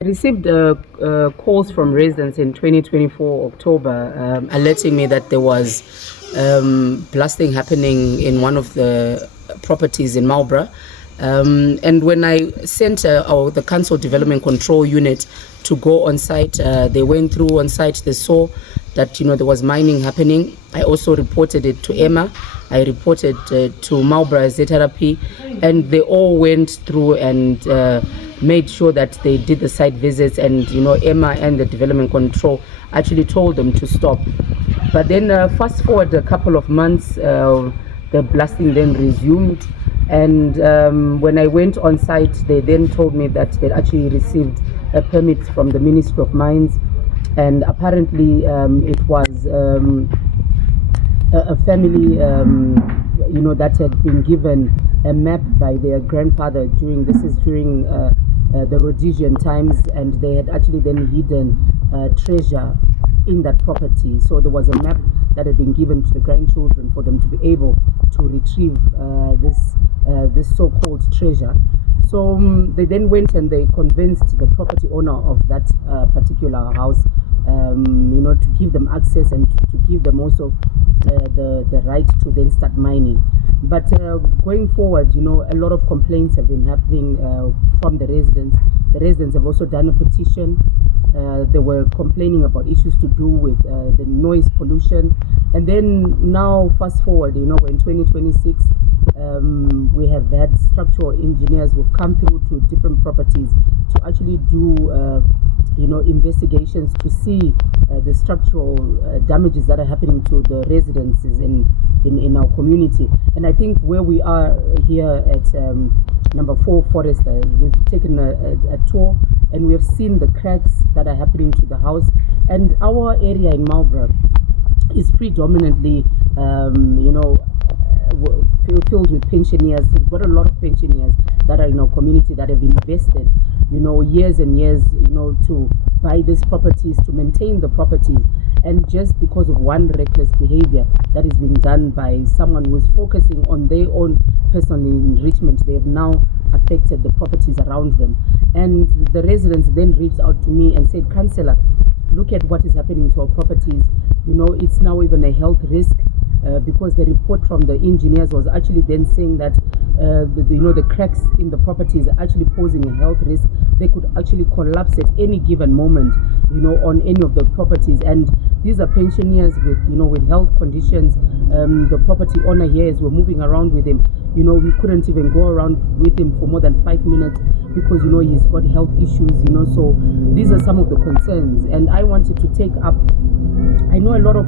I received calls from residents in 2024 October alerting me that there was blasting happening in one of the properties in Marlborough. And when I sent the Council Development Control Unit to go on site, they went through on site, they saw that there was mining happening. I also reported it to Emma, I reported to Marlborough ZRP, and they all went through and made sure that they did the site visits, and Emma and the development control actually told them to stop. But then fast forward a couple of months, the blasting then resumed, and when I went on site, they then told me that they actually received a permit from the Ministry of Mines, and apparently it was a family that had been given a map by their grandfather during the Rhodesian times, and they had actually then hidden treasure in that property. So there was a map that had been given to the grandchildren for them to be able to retrieve this so-called treasure. So they then went and they convinced the property owner of that particular house to give them access and to give them also the right to then start mining. But going forward, a lot of complaints have been happening from the residents. The residents have also done a petition. They were complaining about issues to do with the noise pollution. And then now, fast forward, we're in 2026. We have had structural engineers who've come through to different properties to actually do investigations to see the structural damages that are happening to the residences in our community. And I think where we are here at number 4 Forester, we've taken a tour and we have seen the cracks that are happening to the house. And our area in Marlborough is predominantly filled with pensioners. We've got a lot of pensioners that are in our community that have invested years and years to buy these properties, to maintain the properties, and just because of one reckless behavior that is being done by someone who is focusing on their own personal enrichment, they have now affected the properties around them. And the residents then reached out to me and said, "Councillor, look at what is happening to our properties. It's now even a health risk." Because the report from the engineers was actually then saying that the cracks in the properties are actually posing a health risk. They could actually collapse at any given moment, on any of the properties. And these are pensioners with health conditions. The property owner here, as we're moving around with him, we couldn't even go around with him for more than 5 minutes because he's got health issues. So these are some of the concerns, and I wanted to take up. I know a lot of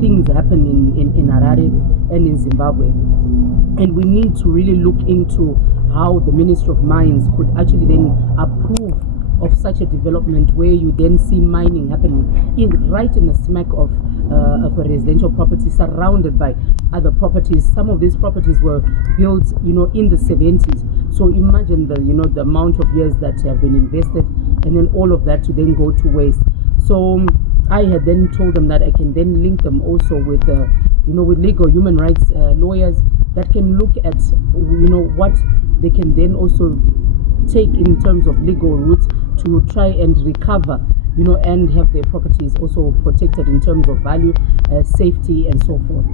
things happen in Harare and in Zimbabwe, and we need to really look into how the Ministry of Mines could actually then approve of such a development where you then see mining happening right in the smack of a residential property surrounded by other properties. Some of these properties were built in the 70s. So imagine the amount of years that have been invested, and then all of that to then go to waste. So I had then told them that I can then link them also with with legal human rights lawyers that can look at what they can then also take in terms of legal routes to try and recover and have their properties also protected in terms of value, safety, and so forth.